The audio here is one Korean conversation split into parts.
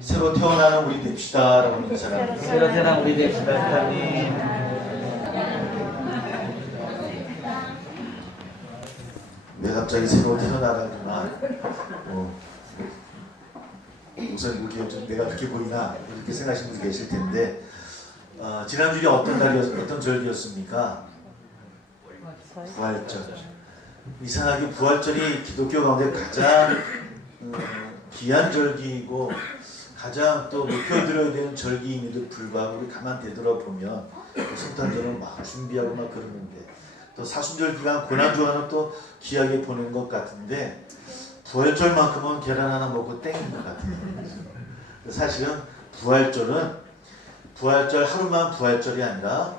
새로 태어나는 우리 됩시다라고 인사합니다. 새로 태어난 우리 됩시다, 사장님. 왜 갑자기 새로 태어나라구나. 우선 이렇게 좀 내가 그렇게 보이나 이렇게 생각하시는 분들 계실 텐데 지난주에 어떤 절기였습니까? 부활절. 이상하게 부활절이 기독교 가운데 가장 귀한 절기이고 가장 또 높여드려야 되는 절기임에도 불구하고 우리 가만 되돌아보면 성탄절은 막 준비하고 막 그러는데 또 사순절 기간 고난주간은 또 귀하게 보낸 것 같은데 부활절만큼은 계란 하나 먹고 땡인 것 같아요. 사실은 부활절 하루만 부활절이 아니라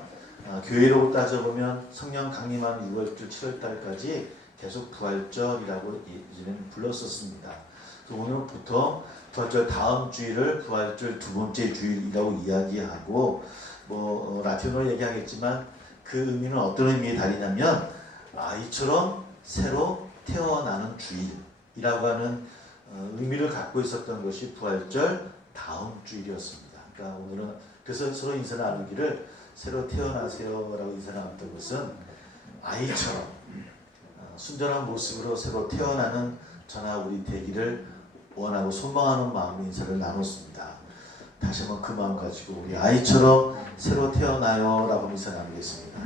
교회로 따져보면 성령 강림하는 6월절 7월달까지 계속 부활절이라고 이제는 불렀었습니다. 오늘 보통 부활절 다음 주일을 부활절 두 번째 주일이라고 이야기하고 라틴어로 얘기하겠지만 그 의미는 어떤 의미에 달리냐면 아이처럼 새로 태어나는 주일이라고 하는 의미를 갖고 있었던 것이 부활절 다음 주일이었습니다. 그러니까 오늘은 그래서 서로 인사 나누기를 새로 태어나세요라고 인사 나눴던 것은 아이처럼 순전한 모습으로 새로 태어나는 저나 우리 되기를 원하고 소망하는 마음으로 인사를 나눴습니다. 다시 한번 그 마음 가지고 우리 아이처럼 새로 태어나요 라고 인사 나누겠습니다.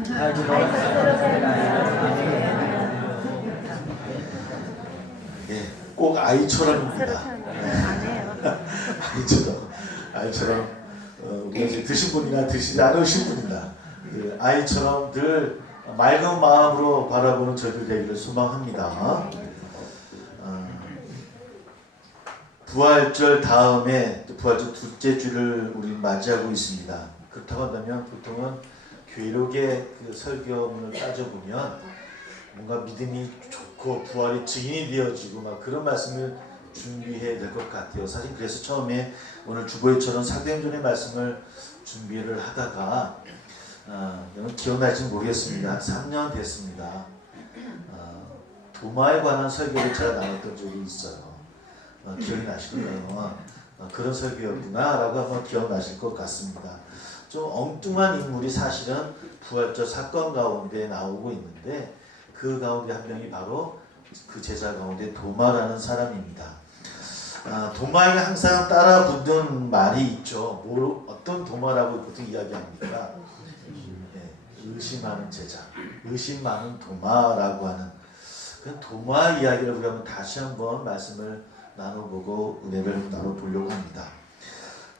네, 꼭 아이처럼입니다. 아이처럼 우리가 이제 드신 분이나 드시지 않으신 분이나 아이처럼 늘 맑은 마음으로 바라보는 저희들 되기를 소망합니다. 부활절 다음에 부활절 둘째 주를 우리 맞이하고 있습니다. 그렇다고 한다면 보통은 교회록의 그 설교문을 따져보면 뭔가 믿음이 좋고 부활의 증인이 되어지고 막 그런 말씀을 준비해야 될 것 같아요. 사실 그래서 처음에 오늘 주보회처럼 사도행전의 말씀을 준비를 하다가 여러분 기억날지 모르겠습니다. 한 3년 됐습니다. 도마에 관한 설교를 제가 나눴던 적이 있어요. 기억이 나시나요? 그런 설교였구나 라고 한번 기억나실 것 같습니다. 좀 엉뚱한 인물이 사실은 부활절 사건 가운데 나오고 있는데 그 가운데 한 명이 바로 그 제자 가운데 도마라는 사람입니다. 도마에게 항상 따라 붙는 말이 있죠. 어떤 도마라고 보통 이야기합니까? 의심하는 제자, 의심 많은 도마라고 하는 그 도마 이야기를 우리가 한번 다시 한번 말씀을 나눠보고 은혜를 나눠보려고 합니다.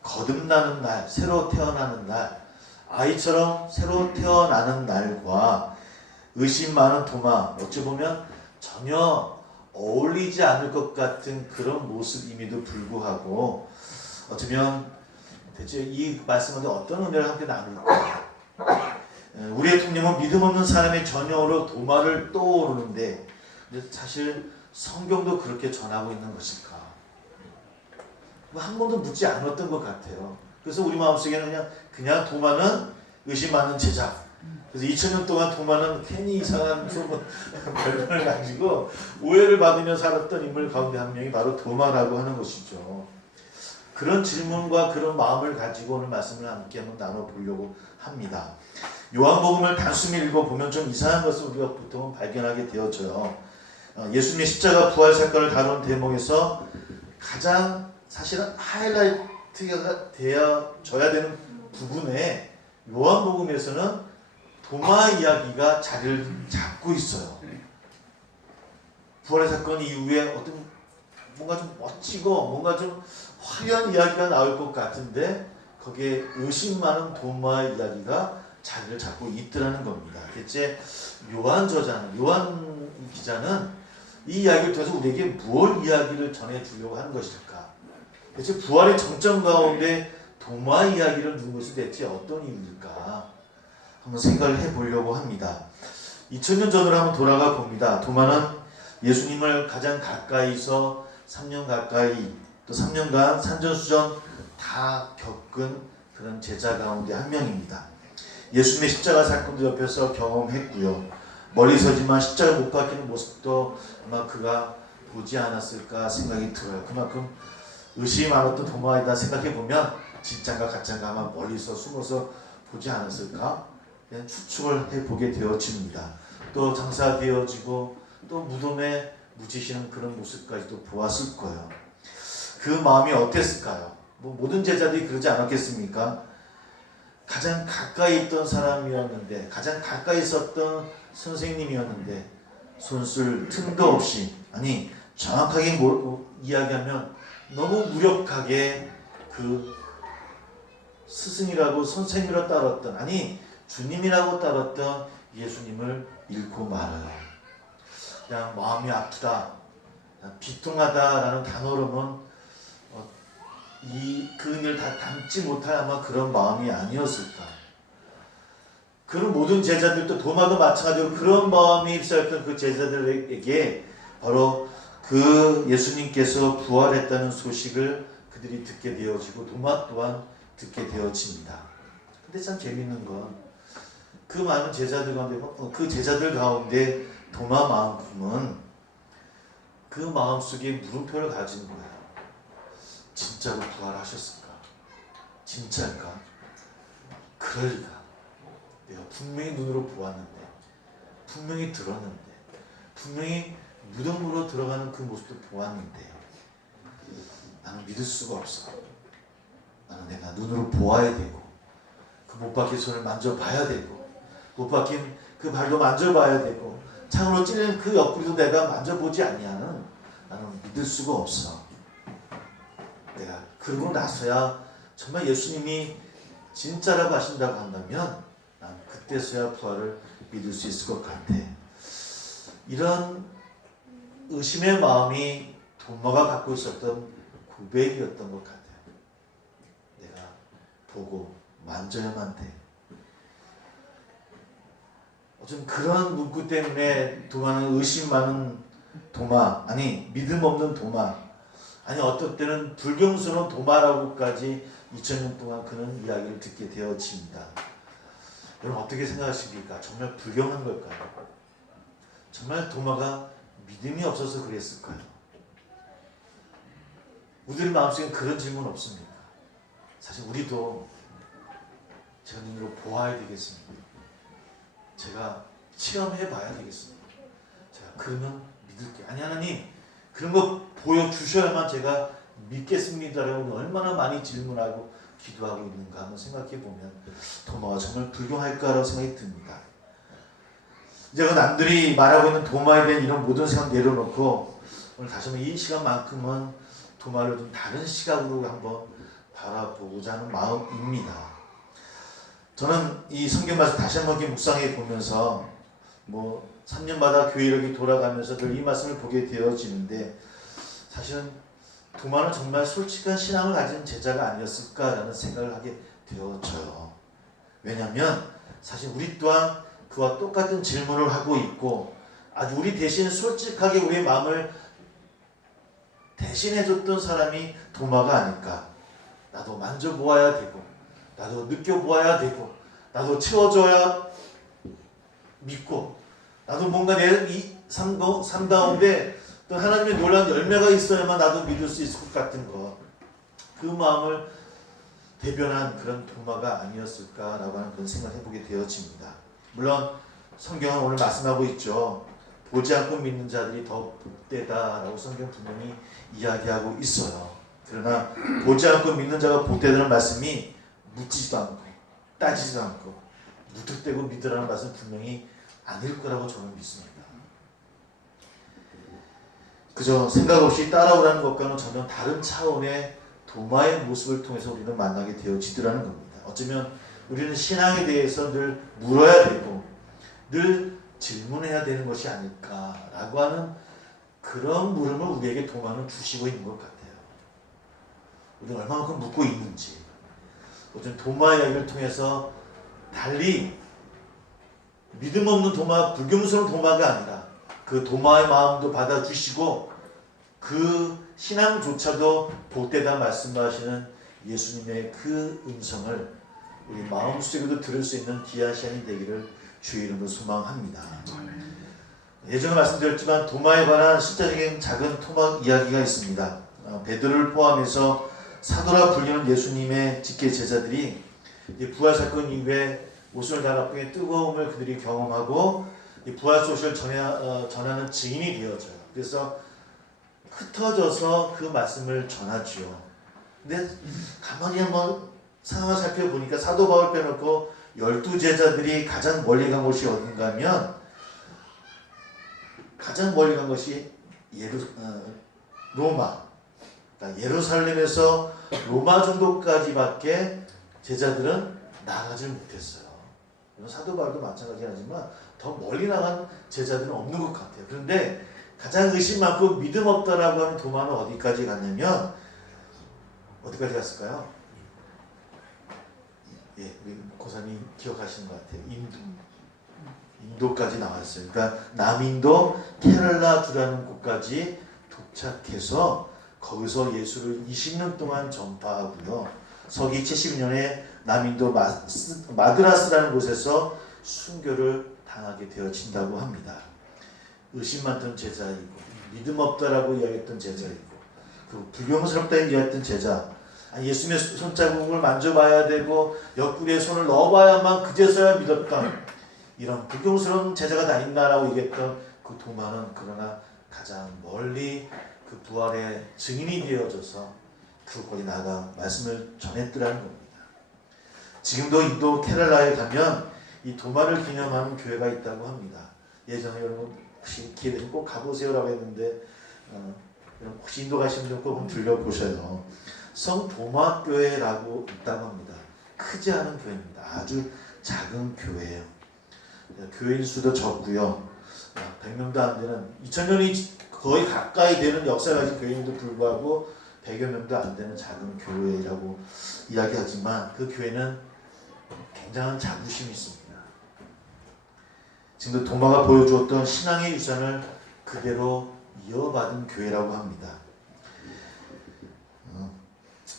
거듭나는 날, 새로 태어나는 날, 아이처럼 새로 태어나는 날과 의심 많은 도마, 어찌 보면 전혀 어울리지 않을 것 같은 그런 모습임에도 불구하고 어쩌면 대체 이 말씀인데 어떤 은혜를 함께 나눌까? 우리의 통념은 믿음 없는 사람의 전형으로 도마를 떠오르는데 사실 성경도 그렇게 전하고 있는 것일까? 한 번도 묻지 않았던 것 같아요. 그래서 우리 마음속에는 그냥 도마는 의심 많은 제자. 그래서 2000년 동안 도마는 괜히 이상한 별명을 가지고 오해를 받으며 살았던 인물 가운데 한 명이 바로 도마라고 하는 것이죠. 그런 질문과 그런 마음을 가지고 오늘 말씀을 함께 한번 나눠보려고 합니다. 요한복음을 단순히 읽어보면 좀 이상한 것을 우리가 보통은 발견하게 되어져요. 예수님의 십자가 부활 사건을 다룬 대목에서 가장 사실은 하이라이트가 되어져야 되는 부분에 요한복음에서는 도마 이야기가 자리를 잡고 있어요. 부활의 사건 이후에 어떤 뭔가 좀 멋지고 뭔가 좀 화려한 이야기가 나올 것 같은데 거기에 의심 많은 도마의 이야기가 자리를 잡고 있더라는 겁니다. 대체 요한 기자는 이 이야기를 통해서 우리에게 무엇 이야기를 전해주려고 하는 것일까? 대체 부활의 정점 가운데 도마 이야기를 두는 것이 대체 어떤 이유일까? 한번 생각을 해보려고 합니다. 2000년 전으로 한번 돌아가 봅니다. 도마는 예수님을 가장 가까이서 3년 가까이 또 3년간 산전수전 다 겪은 그런 제자 가운데 한 명입니다. 예수님의 십자가 사건도 옆에서 경험했고요. 멀리서지만 십자가 못 박히는 모습도 아마 그가 보지 않았을까 생각이 들어요. 그만큼 의심이 많았던 도마이다 생각해보면 진짠가 가짠가 아마 멀리서 숨어서 보지 않았을까? 그냥 추측을 해보게 되어집니다. 또 장사되어지고 또 무덤에 묻히시는 그런 모습까지도 보았을 거예요. 그 마음이 어땠을까요? 뭐 모든 제자들이 그러지 않았겠습니까? 가장 가까이 있던 사람이었는데, 가장 가까이 있었던 선생님이었는데 손쓸 틈도 없이, 아니 정확하게 이야기하면 너무 무력하게 그 스승이라고 선생님이라고 따랐던, 아니 주님이라고 따랐던 예수님을 잃고 말아요. 그냥 마음이 아프다, 그냥 비통하다라는 단어로는 그 은혜를 다 담지 못할 아마 그런 마음이 아니었을까. 그런 모든 제자들도 도마도 마찬가지로 그런 마음이 입사했던 그 제자들에게 바로 그 예수님께서 부활했다는 소식을 그들이 듣게 되어지고 도마 또한 듣게 되어집니다. 근데 참 재밌는 건 그 많은 제자들 가운데, 그 제자들 가운데 도마만큼은 그 마음속에 물음표를 가진 거예요. 진짜로 부활하셨을까? 진짜일까? 그럴까? 내가 분명히 눈으로 보았는데, 분명히 들었는데, 분명히 무덤으로 들어가는 그 모습도 보았는데 나는 믿을 수가 없어. 나는 내가 눈으로 보아야 되고 그 못 박힌 손을 만져봐야 되고 못 박힌 그 발도 만져봐야 되고 창으로 찔린 그 옆구리도 내가 만져보지 아니하는 나는 믿을 수가 없어. 내가 그러고 나서야 정말 예수님이 진짜라고 하신다고 한다면 난 그때서야 부활을 믿을 수 있을 것 같아. 이런 의심의 마음이 도마가 갖고 있었던 고백이었던 것 같아요. 내가 보고 만져야만 돼. 어쩜 그런 문구 때문에 도마는 의심 많은 도마, 아니 믿음 없는 도마, 아니 어떤 때는 불경스러운 도마라고까지 2000년 동안 그런 이야기를 듣게 되어집니다. 여러분 어떻게 생각하십니까? 정말 불경한 걸까요? 정말 도마가 믿음이 없어서 그랬을까요? 우리들 마음속에 그런 질문 없습니까? 사실 우리도 제가 눈으로 보아야 되겠습니다. 제가 체험해 봐야 되겠습니다. 제가 그러면 믿을게요. 아니 하나님 그런 거 보여주셔야만 제가 믿겠습니다라고 얼마나 많이 질문하고 기도하고 있는가 한번 생각해 보면 도마가 정말 불경할까라고 생각이 듭니다. 이제 남들이 말하고 있는 도마에 대한 이런 모든 생각 내려놓고 오늘 다시 한번 이 시간만큼은 도마를 좀 다른 시각으로 한번 바라보고자 하는 마음입니다. 저는 이 성경 말씀 다시 한번 이렇게 묵상해 보면서 3년마다 교회 이렇게 돌아가면서 늘 이 말씀을 보게 되어지는데 사실은 도마는 정말 솔직한 신앙을 가진 제자가 아니었을까라는 생각을 하게 되어져요. 왜냐하면 사실 우리 또한 그와 똑같은 질문을 하고 있고 아주 우리 대신 솔직하게 우리의 마음을 대신해줬던 사람이 도마가 아닐까. 나도 만져보아야 되고 나도 느껴보아야 되고 나도 채워줘야 믿고 나도 뭔가 내 삶 가운데 또 하나님의 놀라운 열매가 있어야만 나도 믿을 수 있을 것 같은 것, 그 마음을 대변한 그런 도마가 아니었을까라고 하는 그런 생각을 해보게 되어집니다. 물론 성경은 오늘 말씀하고 있죠. 보지 않고 믿는 자들이 더 복되다라고 성경 분명히 이야기하고 있어요. 그러나 보지 않고 믿는 자가 복되다는 말씀이 묻지도 않고 따지지도 않고 무턱대고 믿으라는 말씀 분명히 아닐 거라고 저는 믿습니다. 그저 생각 없이 따라오라는 것과는 전혀 다른 차원의 도마의 모습을 통해서 우리는 만나게 되어지더라는 겁니다. 어쩌면 우리는 신앙에 대해서 늘 물어야 되고 늘 질문해야 되는 것이 아닐까라고 하는 그런 물음을 우리에게 도마는 주시고 있는 것 같아요. 우리는 얼마만큼 묻고 있는지, 어쩌면 도마 이야기를 통해서 달리 믿음 없는 도마, 불경스러운 도마가 아니라 그 도마의 마음도 받아주시고 그 신앙조차도 복되다 말씀하시는 예수님의 그 음성을 우리 마음속에도 들을 수 있는 귀한 시간이 되기를 주의 이름으로 소망합니다. 예전에 말씀드렸지만 도마에 관한 실제적인 작은 토막 이야기가 있습니다. 베드로를 포함해서 사도라 불리는 예수님의 직계 제자들이 부활 사건 이후에 오순절 다락방의 뜨거움을 그들이 경험하고 부활 소식을 전하는 증인이 되어져요. 그래서 흩어져서 그 말씀을 전하지요. 근데 가만히 한번 상황을 살펴보니까 사도 바울 빼놓고 12제자들이 가장 멀리 간 곳이 어딘가면 가장 멀리 간 것이 로마, 그러니까 예루살렘에서 로마 정도까지밖에 제자들은 나가지 못했어요. 사도 바울도 마찬가지긴 하지만 더 멀리 나간 제자들은 없는 것 같아요. 그런데 가장 의심 많고 믿음 없다라고 하는 도마는 어디까지 갔냐면 어디까지 갔을까요? 예, 우리 고사님 기억하시는 것 같아요. 인도까지 나왔어요. 그러니까 남인도 케랄라두라는 곳까지 도착해서 거기서 예수를 20년 동안 전파하고요. 서기 70년에 남인도 마드라스라는 곳에서 순교를 당하게 되어진다고 합니다. 의심 많던 제자이고 믿음 없다라고 이야기했던 제자이고 그리고 불경스럽다 이야기했던 제자, 예수님의 손자국을 만져봐야 되고 옆구리에 손을 넣어봐야만 그제서야 믿었던 이런 불경스러운 제자가 다 있나라고 얘기했던 그 도마는 그러나 가장 멀리 그 부활의 증인이 되어져서 그곳까지 나가 말씀을 전했더라는 겁니다. 지금도 인도 케랄라에 가면 이 도마를 기념하는 교회가 있다고 합니다. 예전에 여러분 혹시 기회 되시면 꼭 가보세요라고 했는데 혹시 인도 가시는 분들 꼭 들려보셔요. 성도마교회라고 있다고 합니다. 크지 않은 교회입니다. 아주 작은 교회예요. 교인 수도 적고요. 100명도 안 되는 2000년이 거의 가까이 되는 역사가 가진 교인도 불구하고 100여 명도 안 되는 작은 교회라고 이야기하지만 그 교회는 굉장한 자부심이 있습니다. 지금도 도마가 보여주었던 신앙의 유산을 그대로 이어받은 교회라고 합니다.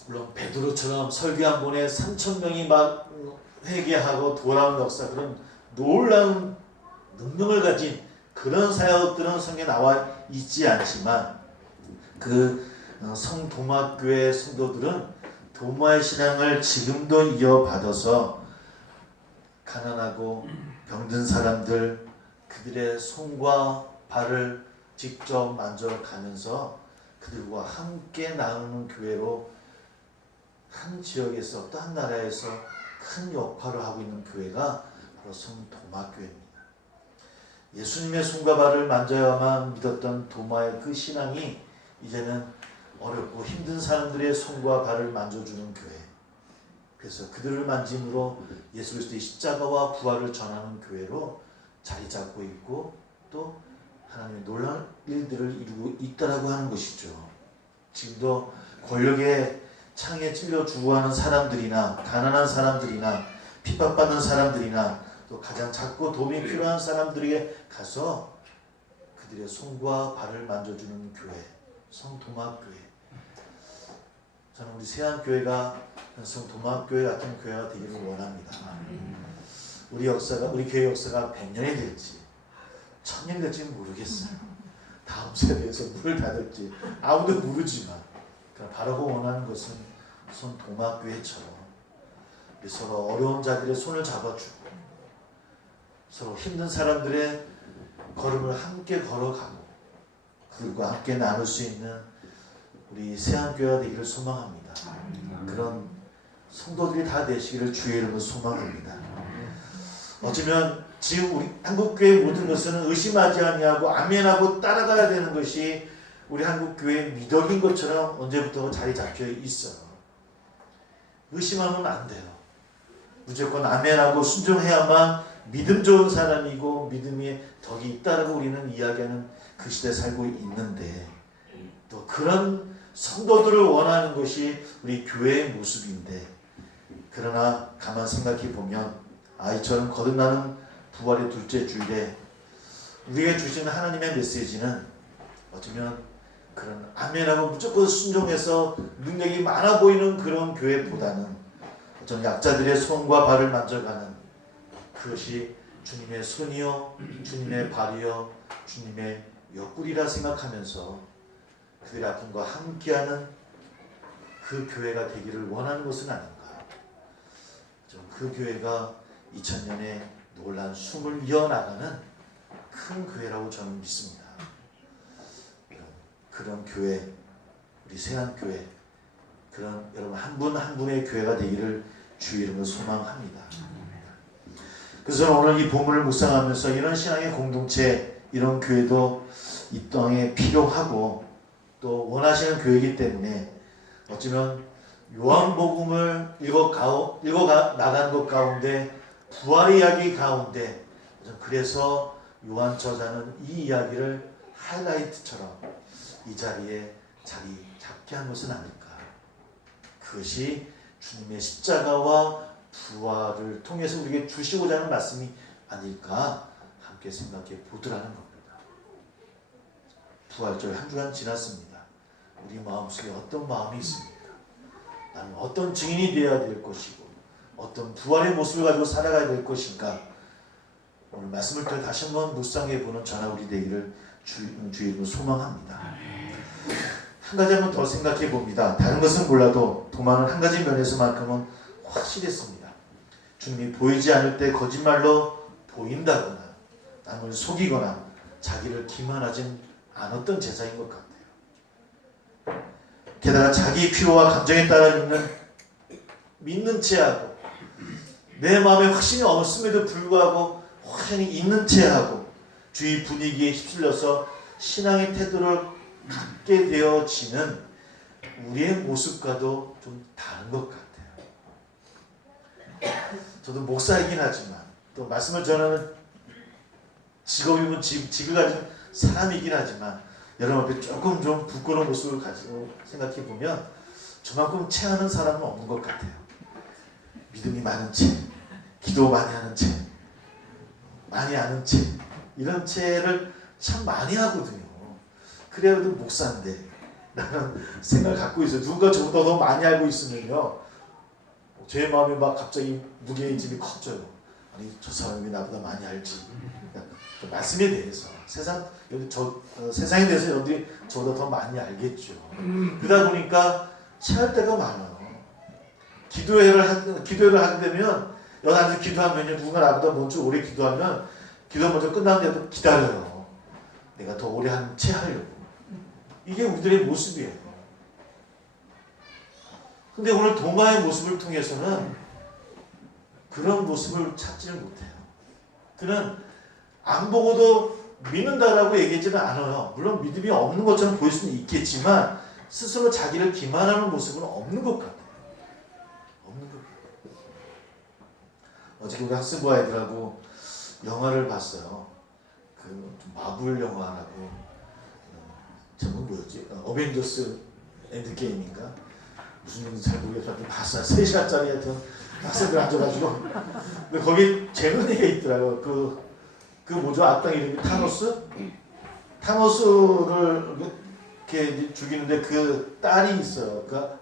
물론 베드로처럼 설교 한 번에 3,000명이 막 회개하고 돌아온 역사, 그런 놀라운 능력을 가진 그런 사역들은 성경에 나와 있지 않지만 그 성도마교회 성도들은 도마의 신앙을 지금도 이어받아서 가난하고 병든 사람들 그들의 손과 발을 직접 만져가면서 그들과 함께 나누는 교회로 한 지역에서 또 한 나라에서 큰 역할을 하고 있는 교회가 바로 성도마교회입니다. 예수님의 손과 발을 만져야만 믿었던 도마의 그 신앙이 이제는 어렵고 힘든 사람들의 손과 발을 만져주는 교회, 그래서 그들을 만짐으로 예수 그리스도의 십자가와 부활을 전하는 교회로 자리 잡고 있고 또 하나님의 놀라운 일들을 이루고 있다라고 하는 것이죠. 지금도 권력의 창에 찔려 죽어가는 사람들이나 가난한 사람들이나 핍박받는 사람들이나 또 가장 작고 도움이 필요한 사람들에게 가서 그들의 손과 발을 만져주는 교회, 성도마교회. 저는 우리 세안교회가 성도마교회 같은 교회가 되기를 원합니다. 우리 역사가, 우리 교회 역사가 100년이 될지 1000년이 될지 모르겠어요. 다음 세대에서 문을 닫을지 아무도 모르지만 바라고 원하는 것은 성도마교회처럼 서로 어려운 자들의 손을 잡아주고 서로 힘든 사람들의 걸음을 함께 걸어가고 그들과 함께 나눌 수 있는 우리 세안교회가 되기를 소망합니다. 그런 성도들이 다 되시기를 주의 이름으로 소망합니다. 어쩌면 지금 우리 한국교회의 모든 것은 의심하지 아니하고 아멘하고 따라가야 되는 것이 우리 한국교회의 미덕인 것처럼 언제부터 자리 잡혀 있어요. 의심하면 안 돼요. 무조건 아멘하고 순종해야만 믿음 좋은 사람이고 믿음의 덕이 있다라고 우리는 이야기하는 그 시대에 살고 있는데 또 그런 성도들을 원하는 것이 우리 교회의 모습인데 그러나 가만 생각해 보면 이처럼 거듭나는 부활의 둘째 주일에 우리에게 주시는 하나님의 메시지는 어쩌면 그런 아멘하고 무조건 순종해서 능력이 많아 보이는 그런 교회보다는 어떤 약자들의 손과 발을 만져가는 그것이 주님의 손이요 주님의 발이요 주님의 옆구리라 생각하면서 그들의 아픔과 함께하는 그 교회가 되기를 원하는 것은 아닌가. 그 교회가 2000년의 놀라운 숨을 이어나가는 큰 교회라고 저는 믿습니다. 그런 교회, 우리 세안교회, 그런 여러분 한 분 한 분의 교회가 되기를 주의 이름으로 소망합니다. 그래서 저는 오늘 이 본문을 묵상하면서 이런 신앙의 공동체, 이런 교회도 이 땅에 필요하고 또 원하시는 교회이기 때문에 어쩌면 요한복음을 읽어 나간 것 가운데 부활의 이야기 가운데 그래서 요한 저자는 이 이야기를 하이라이트처럼 이 자리에 자리 잡게 한 것은 아닐까. 그것이 주님의 십자가와 부활을 통해서 우리에게 주시고자 하는 말씀이 아닐까 함께 생각해 보더라는 겁니다. 부활절 한 주간 지났습니다. 우리 마음속에 어떤 마음이 있습니까? 나는 어떤 증인이 되어야 될 것이고 어떤 부활의 모습을 가지고 살아가야 될 것인가. 오늘 말씀을 통해 다시 한번 묵상해보는 저나 우리 되기를 주의 이름으로 소망합니다. 한 가지 한번 더 생각해 봅니다. 다른 것은 몰라도 도마는 한 가지 면에서만큼은 확실했습니다. 주님이 보이지 않을 때 거짓말로 보인다거나 남을 속이거나 자기를 기만하진 않았던 제자인 것 같아요. 게다가 자기 필요와 감정에 따라 믿는 체하고 내 마음에 확신이 없음에도 불구하고 확신이 있는 체하고 주위 분위기에 휩쓸려서 신앙의 태도를 갖게 되어지는 우리의 모습과도 좀 다른 것 같아요. 저도 목사이긴 하지만 또 말씀을 전하는 직업이면 직을 가진 사람이긴 하지만 여러분 앞에 조금 좀 부끄러운 모습을 가지고 생각해 보면 저만큼 체하는 사람은 없는 것 같아요. 믿음이 많은 채, 기도 많이 하는 채, 많이 아는 채, 이런 채를 참 많이 하거든요. 그래도 목사인데 라는 생각을 갖고 있어요. 누가 저보다 더 많이 알고 있으면요 제 마음이 막 갑자기 무게임이 커져요. 아니 저 사람이 나보다 많이 알지. 그 말씀에 대해서 세상에 대해서 여러분들이 저보다 더 많이 알겠죠. 그러다 보니까 체할 때가 많아요. 기도회를 하게 되면 여기 앉아서 기도하면 누군가 나보다 먼저 오래 기도하면 기도 먼저 끝나는데도 기다려요. 내가 더 오래 체하려고. 이게 우리들의 모습이에요. 근데 오늘 도마의 모습을 통해서는 그런 모습을 찾지를 못해요. 그는 안 보고도 믿는다라고 얘기하지는 않아요. 물론 믿음이 없는 것처럼 보일 수는 있겠지만 스스로 자기를 기만하는 모습은 없는 것 같아요. 없는 것 같아요. 어제 우리 학생부 아이들하고 영화를 봤어요. 그 마블 영화라고. 제목 뭐였지? 어벤져스 엔드게임인가? 무슨 얘기인지 잘 모르겠지만 봤어요. 3시간짜리 하여튼 학생들 앉아가지고 근데 거기 재밌는 얘기가 있더라고요. 그 뭐죠? 악당 이름이 타노스? 타노스를 이렇게 죽이는데 그 딸이 있어요. 그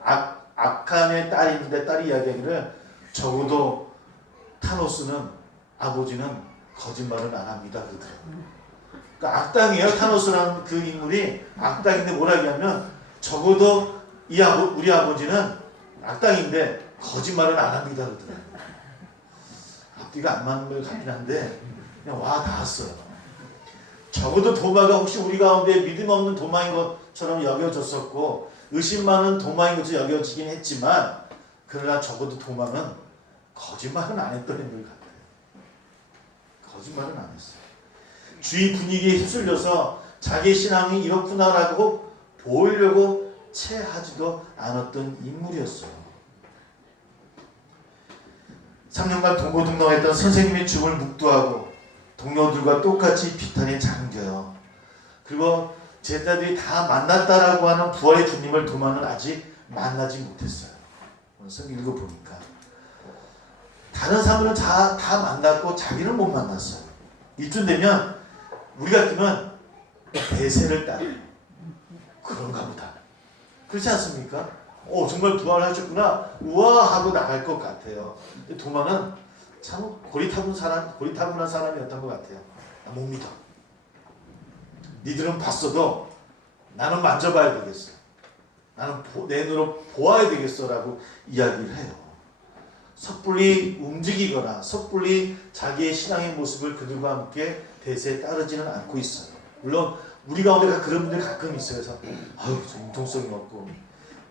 악한의 딸이 있는데 딸이 이야기하기를 적어도 타노스는 아버지는 거짓말은 안 합니다 그러더라고요. 그러니까 악당이에요. 타노스라는 그 인물이 악당인데 뭐라 하냐면 적어도 우리 아버지는 악당인데 거짓말은 안 합니다 그러더라고요. 앞뒤가 안 맞는 것 같긴 한데 그냥 와 닿았어요. 적어도 도마가 혹시 우리 가운데 믿음 없는 도마인 것처럼 여겨졌었고 의심 많은 도마인 것처럼 여겨지긴 했지만 그러나 적어도 도마는 거짓말은 안 했던 인물 같아요. 거짓말은 안 했어요. 주위 분위기에 휩쓸려서 자기 신앙이 이렇구나라고 보이려고 체하지도 않았던 인물이었어요. 3년간 동고동락했던 선생님의 죽음을 묵도하고 동료들과 똑같이 비탄에 잠겨요. 그리고 제자들이 다 만났다라고 하는 부활의 주님을 도마는 아직 만나지 못했어요. 성경 읽어보니까 다른 사람들은 다 만났고 자기는 못 만났어요. 이쯤 되면 우리 같으면 대세를 따르는 그런가 보다. 그렇지 않습니까? 정말 부활하셨구나. 우와 하고 나갈 것 같아요. 근데 도마는 참 고리타분한 사람이었던 것 같아요. 나 못 믿어. 니들은 봤어도 나는 만져봐야 되겠어. 나는 내 눈으로 보아야 되겠어라고 이야기를 해요. 섣불리 움직이거나 섣불리 자기의 신앙의 모습을 그들과 함께 대세에 따르지는 않고 있어요. 물론 우리 가운데 그런 분들 가끔 있어요. 그래서 아유 융통성이 없고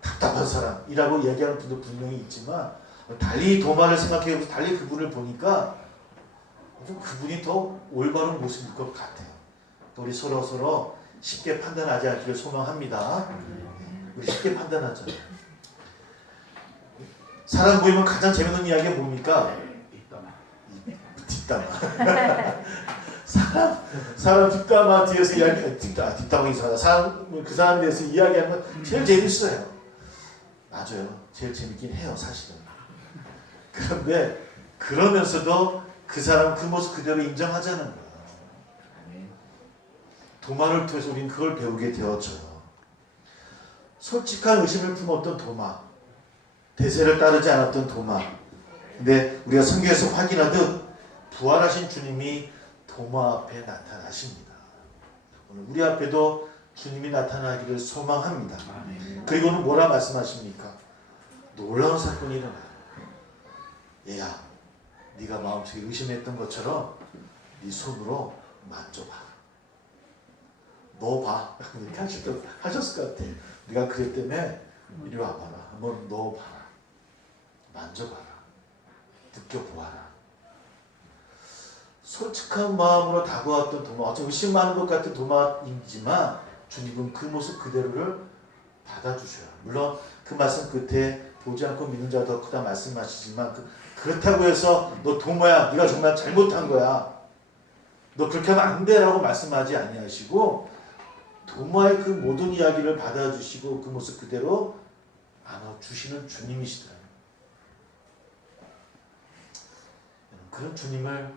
답답한 사람이라고 얘기하는 분도 분명히 있지만 달리 도마를 생각해보고 달리 그분을 보니까 좀 그분이 더 올바른 모습일 것 같아요. 또 우리 서로 쉽게 판단하지 않기를 소망합니다. 우리 쉽게 판단하잖아요. 사람 보이면 가장 재밌는 이야기가 뭡니까? 뒷담화. 사람 뒷담화 뒤에서 이야기, 뒷담화 이상하다. 그 사람에 대해서 이야기하는 건 제일 재밌어요. 맞아요. 제일 재밌긴 해요, 사실은. 그런데 그러면서도 그 사람 그 모습 그대로 인정하자는 거예요. 도마를 통해서 우리는 그걸 배우게 되었죠. 솔직한 의심을 품었던 도마, 대세를 따르지 않았던 도마. 근데 우리가 성경에서 확인하듯 부활하신 주님이 도마 앞에 나타나십니다. 오늘 우리 앞에도 주님이 나타나기를 소망합니다. 그리고는 뭐라 말씀하십니까? 놀라운 사건이 일어나요. 얘야, 네가 마음속에 의심했던 것처럼 네 손으로 만져봐. 너 봐. 이렇게 하셨을 것 같아. 네가 그랬다며 이리 와봐라. 한번 넣어봐라. 만져봐라. 느껴보아라. 솔직한 마음으로 다가왔던 도마, 어쩌면 의심 많은 것 같은 도마이지만 주님은 그 모습 그대로를 받아주셔요. 물론 그 말씀 끝에 보지 않고 믿는 자가 더 크다 말씀하시지만 그렇다고 해서 너 도마야, 네가 정말 잘못한 거야. 너 그렇게 하면 안 돼라고 말씀하지 아니하시고 도마의 그 모든 이야기를 받아주시고 그 모습 그대로 안아주시는 주님이시더라고요. 그런 주님을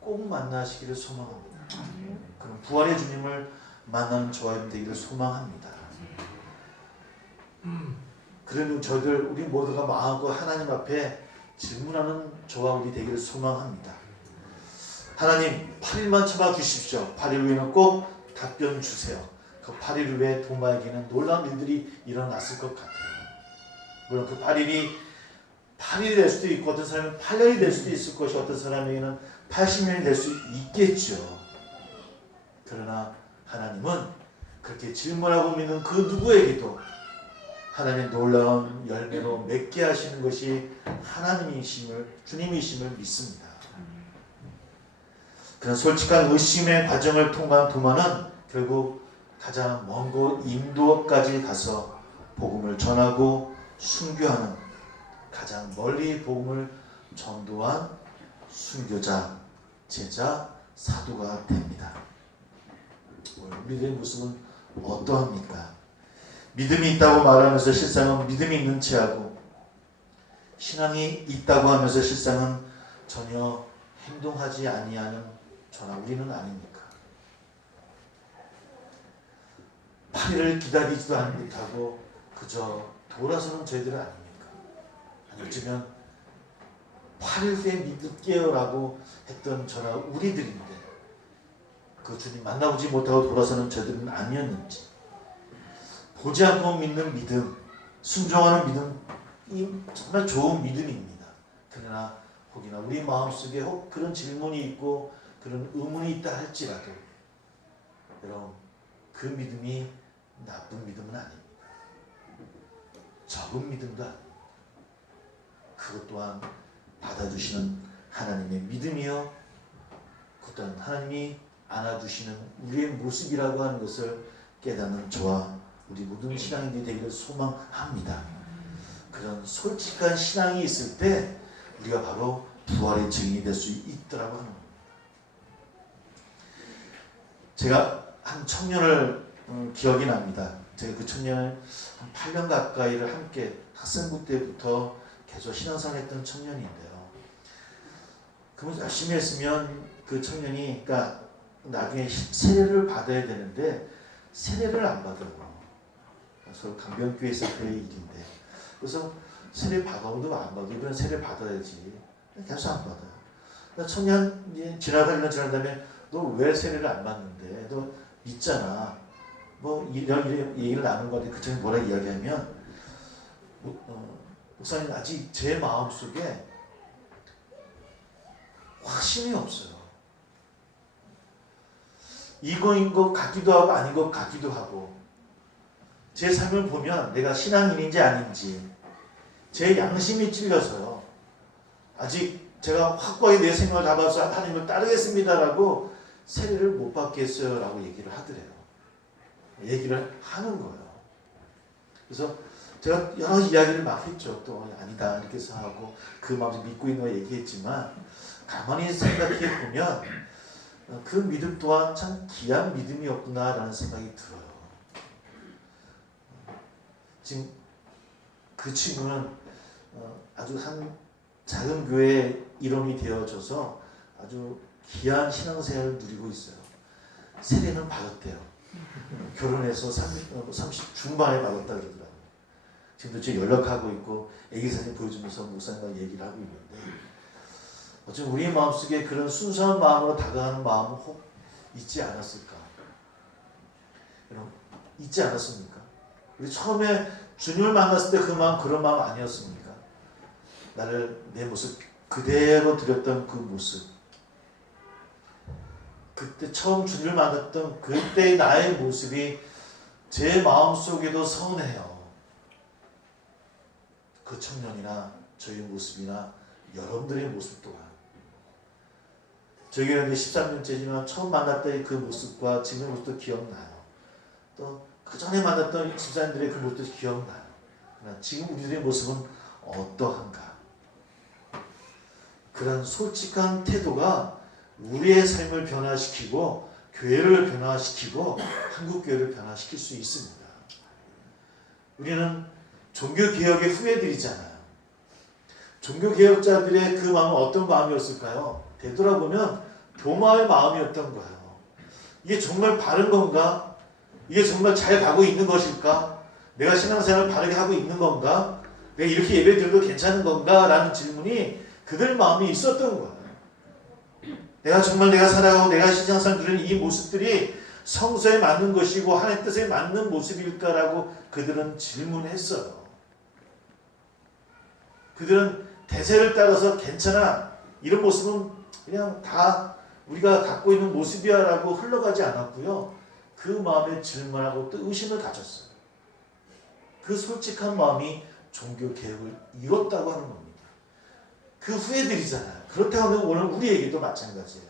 꼭 만나시기를 소망합니다. 그런 부활의 주님을 만나는 저와 여러분 되기를 소망합니다. 그러면 우리 모두가 마음껏 하나님 앞에 질문하는 저와 우리 되기를 소망합니다. 하나님, 8일만 참아주십시오. 8일 후에는 꼭 답변 주세요. 그 8일 후에 도마에게는 놀라운 일들이 일어났을 것 같아요. 물론 그 8일이 8일이 될 수도 있고 어떤 사람은 8년이 될 수도 있을 것이 어떤 사람에게는 80년이 될 수 있겠죠. 그러나 하나님은 그렇게 질문하고 믿는 그 누구에게도 하나님의 놀라운 열매로 맺게 하시는 것이 주님이심을 믿습니다. 그런 솔직한 의심의 과정을 통과한 도마는 결국 가장 먼 곳 인도까지 가서 복음을 전하고 순교하는 가장 멀리 복음을 전도한 순교자, 제자, 사도가 됩니다. 우리들의 모습은 어떠합니까? 믿음이 있다고 말하면서 실상은 믿음이 있는 체하고 신앙이 있다고 하면서 실상은 전혀 행동하지 아니하는 저나 우리는 아닙니까? 8일을 기다리지도 못하고 그저 돌아서는 저희들은 아닙니까? 아니 어쩌면 8일 후에 믿을게요라고 했던 저나 우리들인데 그 주님 만나보지 못하고 돌아서는 저들은 아니었는지 보지 않고 믿는 믿음, 순종하는 믿음이 정말 좋은 믿음입니다. 그러나 혹이나 우리 마음속에 혹 그런 질문이 있고 그런 의문이 있다 할지라도 여러분 그 믿음이 나쁜 믿음은 아닙니다. 적은 믿음도 아닙니다. 그것 또한 받아주시는 하나님의 믿음이요 그 또한 하나님이 안아주시는 우리의 모습이라고 하는 것을 깨닫는 저와 우리 모든 신앙인들이 되기를 소망합니다. 그런 솔직한 신앙이 있을 때 우리가 바로 부활의 증인이 될 수 있더라고 하는 겁니다. 제가 한 청년을 기억이 납니다. 제가 그 청년을 한 8년 가까이를 함께 학생부 때부터 계속 신앙생활했던 청년인데요. 그러면 열심히 했으면 그 청년이 그러니까 나중에 세례를 받아야 되는데 세례를 안 받아요. 그래서 강변교회 있을 때의 일인데 그래서 세례 받아도 안 받아도 이번엔 세례 받아야지 계속 안 받아요. 그러니까 청년이 지나가면 지난 다음에 너 왜 세례를 안 받는데 너 믿잖아. 뭐 이런 얘기를 나눈 건데 그 전에 뭐라 이야기하면 목사님 아직 제 마음속에 확신이 없어요. 이거인 것 같기도 하고 아닌 것 같기도 하고 제 삶을 보면 내가 신앙인인지 아닌지 제 양심이 찔려서요. 아직 제가 확고하게 내 생각을 잡아서 하나님을 따르겠습니다라고 세례를 못 받겠어요 라고 얘기를 하더래요. 얘기를 하는 거예요. 그래서 제가 여러 이야기를 막 했죠. 또 아니다 이렇게 생각하고 그 마음에 믿고 있는 거 얘기했지만 가만히 생각해 보면 그 믿음 또한 참 귀한 믿음이었구나라는 생각이 들어요. 지금 그 친구는 아주 한 작은 교회에 일원이 되어져서 아주 귀한 신앙생활을 누리고 있어요. 세례는 받았대요. 결혼해서 30 중반에 받았다 그러더라고요. 지금도 지금 연락하고 있고 애기 사진 보여주면서 목사님과 얘기를 하고 있는데 어쩌면 우리의 마음속에 그런 순수한 마음으로 다가가는 마음은 혹 있지 않았을까? 여러분 있지 않았습니까? 우리 처음에 주님을 만났을 때 그 마음 그런 마음 아니었습니까? 나를 내 모습 그대로 드렸던 그 모습 그때 처음 주님을 만났던 그때의 나의 모습이 제 마음속에도 서운해요. 그 청년이나 저희 모습이나 여러분들의 모습 또한 저희 교회는 13년째지만 처음 만났던 그 모습과 지금의 모습도 기억나요. 또 그 전에 만났던 집사님들의 그 모습도 기억나요. 그러나 지금 우리들의 모습은 어떠한가? 그런 솔직한 태도가 우리의 삶을 변화시키고 교회를 변화시키고 한국교회를 변화시킬 수 있습니다. 우리는 종교개혁의 후예들이잖아요. 종교개혁자들의 그 마음은 어떤 마음이었을까요? 되돌아보면 도마의 마음이었던 거예요. 이게 정말 바른 건가? 이게 정말 잘 가고 있는 것일까? 내가 신앙생활을 바르게 하고 있는 건가? 내가 이렇게 예배드려도 괜찮은 건가? 라는 질문이 그들 마음에 있었던 거예요. 내가 정말 내가 살아가고 내가 신앙생활 누리는 이 모습들이 성서에 맞는 것이고 하나님의 뜻에 맞는 모습일까라고 그들은 질문했어요. 그들은 대세를 따라서 괜찮아 이런 모습은 그냥 다 우리가 갖고 있는 모습이야 라고 흘러가지 않았고요. 그 마음에 질문하고 또 의심을 가졌어요. 그 솔직한 마음이 종교개혁을 이뤘다고 하는 겁니다. 그 후예들이잖아요. 그렇다고 하면 오늘 우리에게도 마찬가지예요.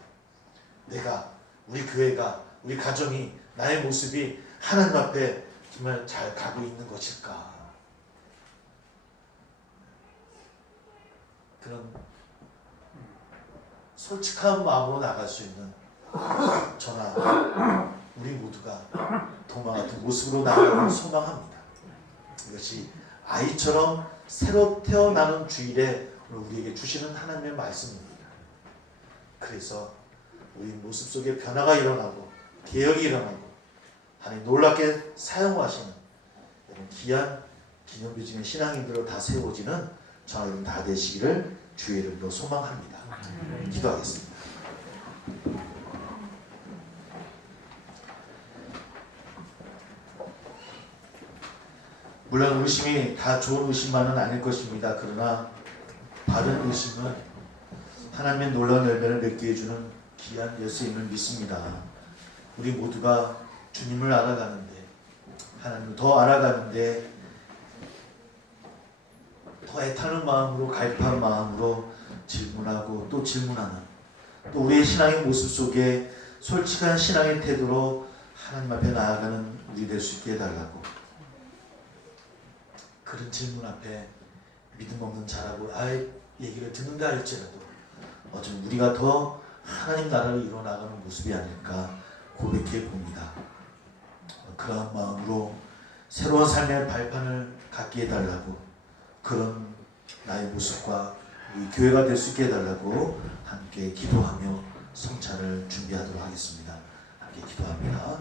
내가, 우리 교회가, 우리 가정이, 나의 모습이 하나님 앞에 정말 잘 가고 있는 것일까? 그런 솔직한 마음으로 나갈 수 있는 저나 우리 모두가 도마 같은 모습으로 나가기를 소망합니다. 이것이 아이처럼 새로 태어나는 주일에 우리에게 주시는 하나님의 말씀입니다. 그래서 우리 모습 속에 변화가 일어나고 개혁이 일어나고 하나님 놀랍게 사용하시는 귀한 기념비 중에 신앙인들로 다 세워지는 저와 여러분 다 되시기를 주의 이름으로 소망합니다. 기도하겠습니다. 물론 의심이 다 좋은 의심만은 아닐 것입니다. 그러나 바른 의심은 하나님의 놀라운 열매를 맺게 해주는 귀한 예수님을 믿습니다. 우리 모두가 주님을 알아가는데 하나님을 더 알아가는데 더 애타는 마음으로 갈급한 마음으로 질문하고 또 질문하는 또 우리의 신앙의 모습 속에 솔직한 신앙의 태도로 하나님 앞에 나아가는 우리 될 수 있게 해달라고 그런 질문 앞에 믿음 없는 자라고 아예 얘기를 듣는다 할지라도 어쩌면 우리가 더 하나님 나라를 이뤄나가는 모습이 아닐까 고백해 봅니다. 그러한 마음으로 새로운 삶의 발판을 갖게 해달라고 그런 나의 모습과 우리 교회가 될 수 있게 해달라고 함께 기도하며 성찬을 준비하도록 하겠습니다. 함께 기도합니다.